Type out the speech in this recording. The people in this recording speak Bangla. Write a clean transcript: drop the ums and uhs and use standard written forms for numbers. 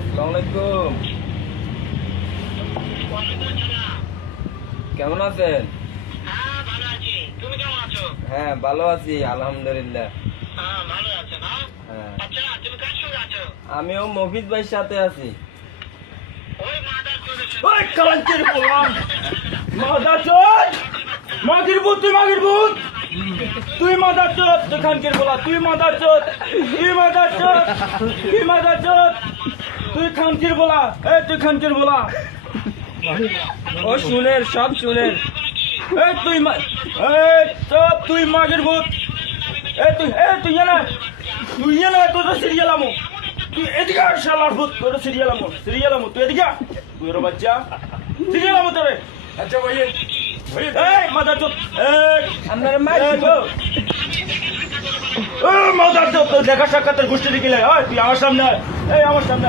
আসসালামু আলাইকুম। কেমন আছেন? হ্যাঁ ভালো আছি আলহামদুলিল্লাহ। হ্যাঁ আমিও মফিজ ভাইয়ের সাথে আছি। ওই কালাঞ্চের পোলা মাদার চোদ মাগির ভূত তুই মাগির ভূত তুই মাদার চোদ খানকের পোলা তুই মাদার চোদ তুই মাদার চোদ তুই মাদার চোদ তুই খানকের পোলা তুই খানকের পোলা ও শুনেন, সব শুনেন। তুই চোদ তুই মাগির ভূত তুই জানা তোর সিরিয়াল আমো তুই এদিকে শালার ভূত তোর সিরিয়াল আমো তুই এদিকে তুই বাচ্চা সিরিয়াল আমো তোরে আচ্ছা ভাই মাদার চোদ আপনার মাইক মাদার চোদ দেখা সাক্ষাতের গোষ্ঠী দিকে তুই আমার সামনে আমার সামনে